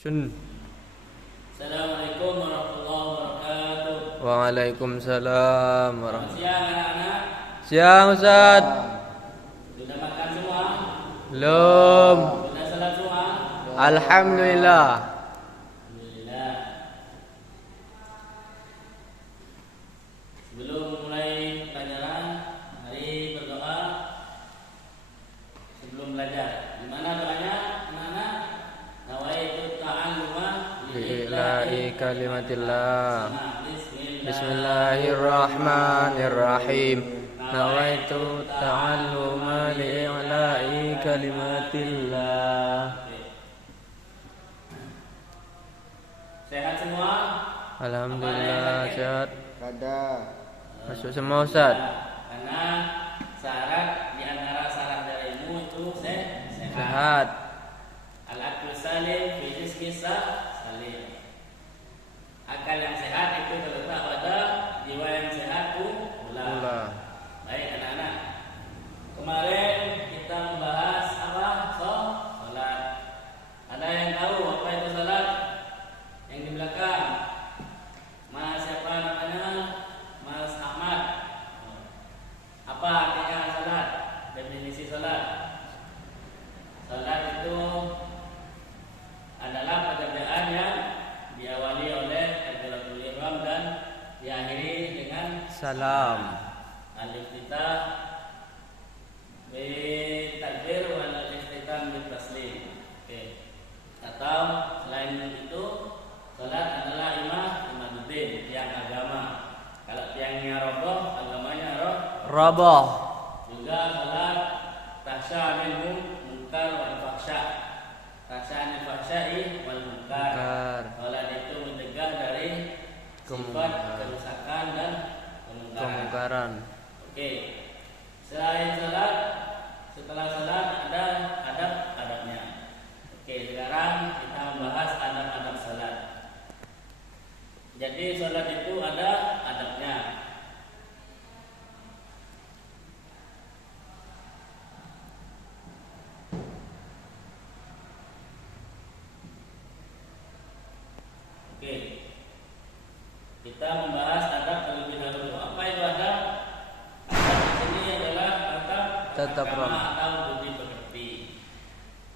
Sun. Assalamualaikum warahmatullahi wabarakatuh. Waalaikumsalam Selamat siang anak-anak. Siang Ustaz. Sudah makan semua? Belum. Sudah salat semua? Alhamdulillah. Alhamdulillah. Sebelum mulai pelajaran, mari berdoa sebelum belajar. Gimana doanya? Mana? Nawaitu ta'alluma Lillahi kalimatillah. Bismillahirrahmanirrahim. Nawaitu ta'alluma lillahi kalimatillah. Sehat semua? Alhamdulillah sehat. Ada. Masuk semua Ustaz. Karena syarat di antara syarat dari ilmu itu sehat. Sehat. Al-aqlu salim fi jismi salim. Akal yang sehat itu terletak pada jiwa yang sehat pula. Baik anak-anak. Kemarin kita membahas apa? Salat. Ada yang tahu apa itu salat? Yang di belakang. Mas siapa namanya? Mas Ahmad. Apa artinya salat? Definisi salat. Salat itu adalah pekerjaan yang diawali oleh takbiratul ihram dan diakhiri dengan Salam. al-iftitah bi takbir wal iftitah bi taslim. Oke. Atau selain itu salat adalah imaduddin, tiang agama. Kalau tiangnya roboh, agamanya Rabah. juga salat tahsya minhum munkar wal fahsya. Tahsya anil fahsya'i wal munkar. Salat itu mencegah dari sifat kerusakan dan Kemungkaran. Oke. Selain salat, setelah salat ada adab-adabnya. Oke, sekarang kita membahas adab-adab salat. Jadi salat itu ada adabnya. Oke. Kita membahas adab terlebih dahulu. Apa itu adab? Adab di sini adalah Tata krama atau budi pekerti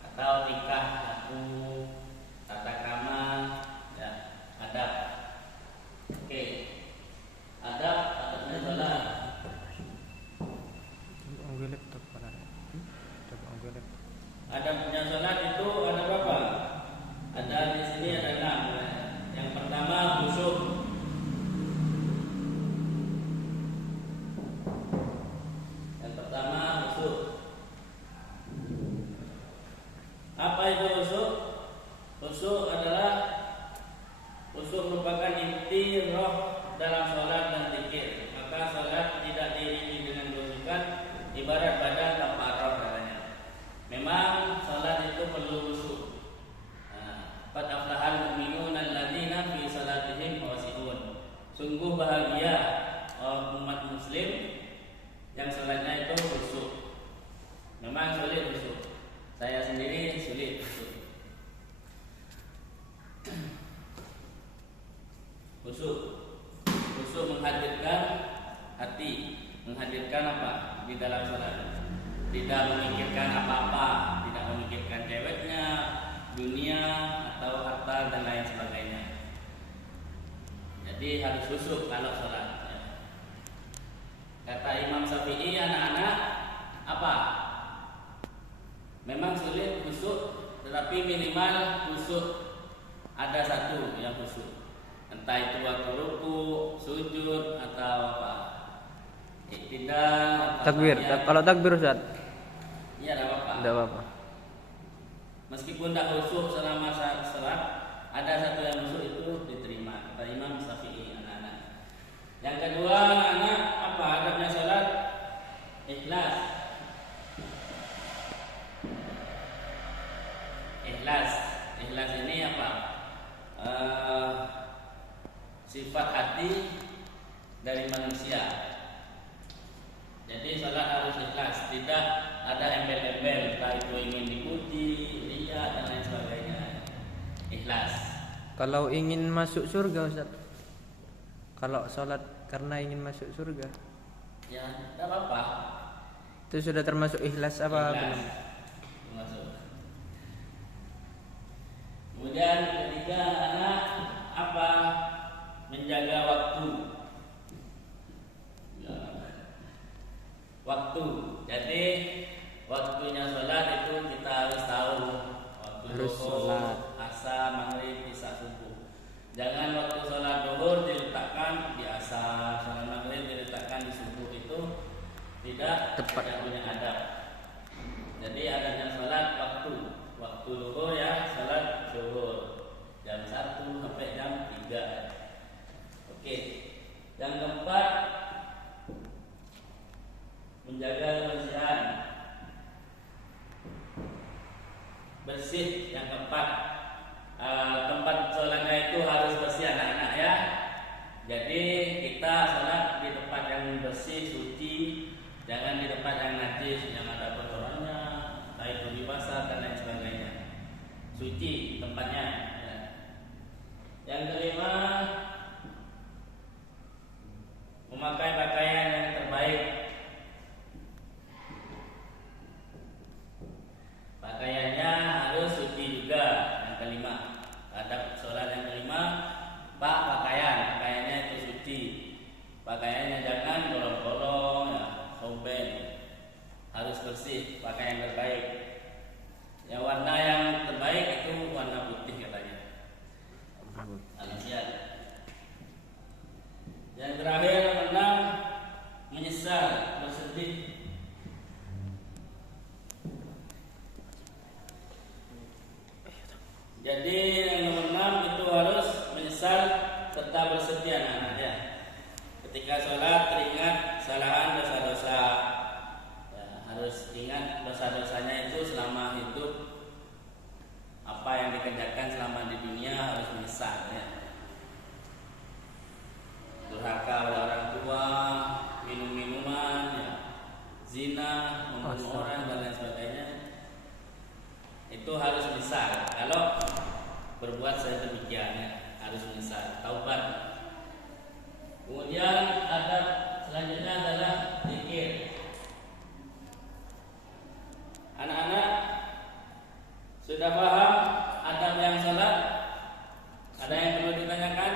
atau tingkah laku, tata krama, ya, adab. Oke. Adabnya salat. Adabnya salat itu ada berapa? Ada di sini ada 6. Yang pertama khusyuk. Yang pertama khusyuk. Apa itu khusyuk? Khusyuk adalah merupakan inti roh dalam salat dan zikir. Maka salat tidak diiringi dengan khusyukan ibarat badan tanpa roh katanya. Memang salat itu perlu khusyuk. Qad aflahal mu'minun alladzina fi salatihim khashi'un. Sungguh bahagia umat muslim yang salatnya itu khusyuk. Memang sulit khusyuk. Saya sendiri sulit khusyuk. Khusyuk menghadirkan hati, menghadirkan apa di dalam salat? Tidak memikirkan apa-apa, tidak memikirkan ceweknya, dunia atau harta dan lain sebagainya. Jadi harus khusyuk kalau sholat. Kata Imam Syafi'i, anak-anak apa? Memang sulit khusyuk, tetapi minimal khusyuk ada satu yang khusyuk. Entah itu waktu ruku, sujud atau apa. Iktidal. Takbir. Kalau takbir Ustaz? Iya, tidak apa-apa. Tidak apa-apa. Meskipun tidak khusyuk selama salat, ada satu yang khusyuk itu diterima. Kata Imam Syafi'i, anak-anak. Yang kedua, anak-anak, apa adabnya salat? Ikhlas. Ikhlas ini apa? Sifat hati dari manusia. Jadi salat harus ikhlas, tidak ada embel-embel, entah itu ingin dipuji, ria dan lain sebagainya. Ikhlas. Kalau ingin masuk surga Ustaz. Kalau sholat karena ingin masuk surga, Ya, tidak apa-apa. itu sudah termasuk ikhlas apa Ikhlas. belum? Termasuk. Kemudian ketiga anak apa? Menjaga waktu. Ya. Waktu. Jadi waktunya sholat itu kita harus tahu. Waktu Harus zuhur, sholat. asar, maghrib, isya, subuh. Jangan waktu sholat zuhur diletakkan di asar, sholat maghrib diletakkan di subuh, itu tidak Tepat. tidak punya adab. Jadi adanya sholat waktu zuhur ya, sholat zuhur jam 1 sampai jam 3. Oke. Yang keempat, menjaga kebersihan. Bersih yang keempat. Tempat sholatnya itu harus bersih anak-anak ya. Jadi kita sholat di tempat yang bersih, suci, jangan di tempat yang najis, yang ada kotorannya, entah itu di basah dan lain sebagainya. Suci tempatnya. Ya. Yang kelima, memakai pakaian yang terbaik. Pakaiannya harus suci juga. Yang kelima, adab sholat yang kelima, pakaiannya itu suci. Pakaiannya jangan bolong-bolong, ya, sobek. Harus bersih, pakaian terbaik. Yang warna yang terbaik itu warna putih katanya. Al-Isyad. Yang terakhir, enam, menyesal, bersedih. Jadi yang nomor 6 itu harus menyesal serta bersedih anak-anak ya. Ketika sholat teringat kesalahan dosa-dosa, ya, harus ingat dosa-dosanya itu selama hidup. Apa yang dikerjakan selama di dunia harus menyesal ya. Durhaka pada orang tua, minum-minuman, ya, zina, membunuh orang dan lain sebagainya. Itu harus menyesal. Kalau berbuat sedemikian harus menyesal, taubat. Kemudian adab selanjutnya adalah zikir. Anak-anak sudah paham adab yang sholat? Ada yang perlu ditanyakan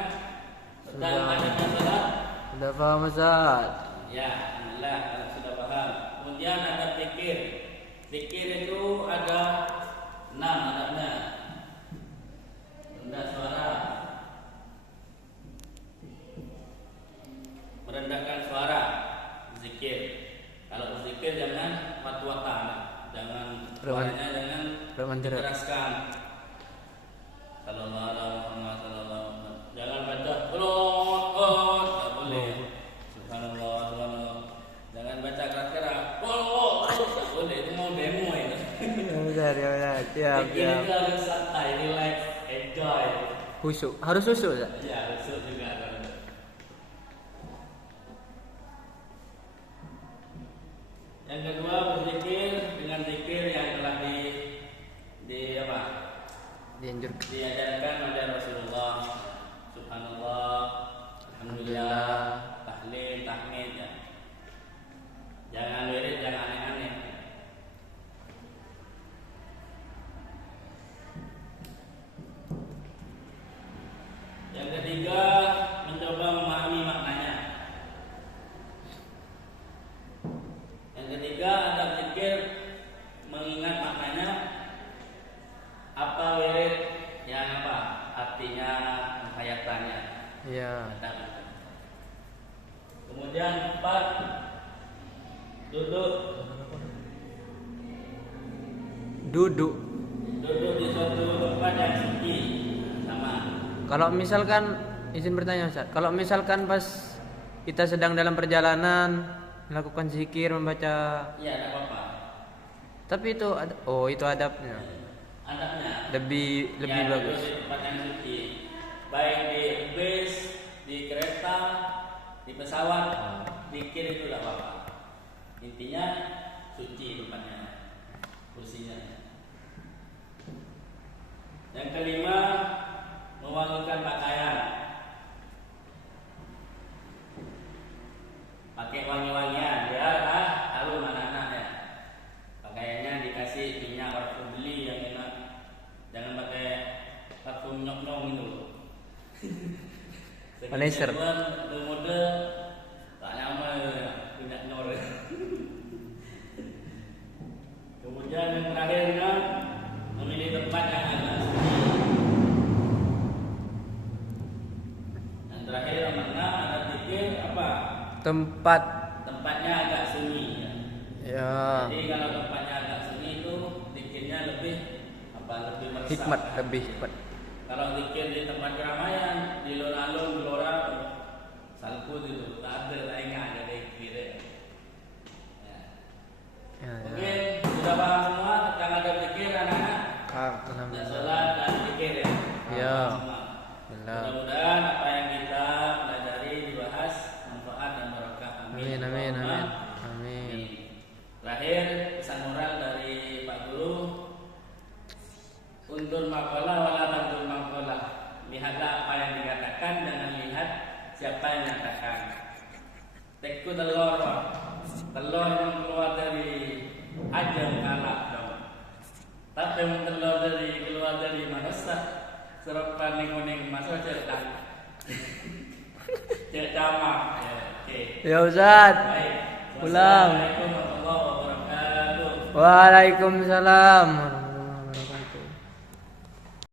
tentang Sudah. adabnya sholat? Sudah paham Ustaz? Ya, alhamdulillah kalau sudah paham. Kemudian adab zikir. Zikir itu ada 6 adabnya. Rendah suara, merendahkan suara, zikir. Kalau berzikir jangan wat-watan, jangan suaranya jangan dikeraskan. Sallallahu alaihi wasallam. Jangan baca Allah, tak boleh. Subhanallah, subhanallah. Jangan baca keras-keras. Allah, tak boleh. Itu mau demo itu. Ya benar, siap, Zikir siap. itu harus santai, relax, enjoy. Khusyuk, harus khusyuk Ustaz? Ya, khusyuk juga. Yang kedua, berzikir dengan zikir yang telah dianjurkan. diajarkan oleh Rasulullah. Subhanallah, alhamdulillah, tahlil, tahmid ya. Jangan wirid, jangan aneh-aneh. Yang ketiga, mencoba memahami maknanya. Yang ketiga, ada zikir mengingat maknanya. Apa wirid yang apa? Artinya, penghayatannya. Iya. Kemudian 4, duduk Duduk. di suatu tempat yang suci, sama. Kalau misalkan, izin bertanya Ustaz, kalau misalkan pas kita sedang dalam perjalanan melakukan zikir, membaca, Iya, tidak apa-apa. tapi itu itu adabnya. Adabnya Lebih ya, bagus. duduk di tempat yang suci, baik di bis, di kereta, di pesawat, zikir itu tidak apa-apa. Intinya suci tempatnya, kursinya. Yang kelima, mewangikan pakaian. Pakai wangi-wangian biar harum anak-anak ya. Pakaiannya dikasih minyak parfum beli yang enak. Jangan pakai parfum nyok-nyok gitu. Maneser. Mode tak nyaman minyak nyor. Kemudian yang terakhirnya memilih tempat yang agak sunyi. Yang terakhir yang mana ada pikir apa? Tempatnya agak sunyi. Ya. Jadi kalau tempatnya agak sunyi itu pikirnya lebih meresap. Hikmat, lebih hikmat. Kalau pikir di tempat keramaian, di alun-alun, gelora, salput itu tak ada lainnya ada pikir. Ya. Oke, sudah paham semua tentang ada pikir anak-anak? Dan sholat dan pikir ya. Ya. Mudah-mudahan apa yang kita pelajari dibahas manfaat dan berkah. Amin, amin, amin. Amin. Terakhir pesan moral dari Pak Guru. Undur maqalah wala tandur maqalah. Lihatlah apa yang dikatakan, jangan lihat siapa yang mengatakan. Teku telur yang keluar dari ajam kalak dong. Tapi yang keluar dari manusia serap paning-paning masuk cerdak. Cek camak. Oke. Ya Ustaz. Baik. Pulang. Assalamualaikum warahmatullahi wabarakatuh. Waalaikumsalam.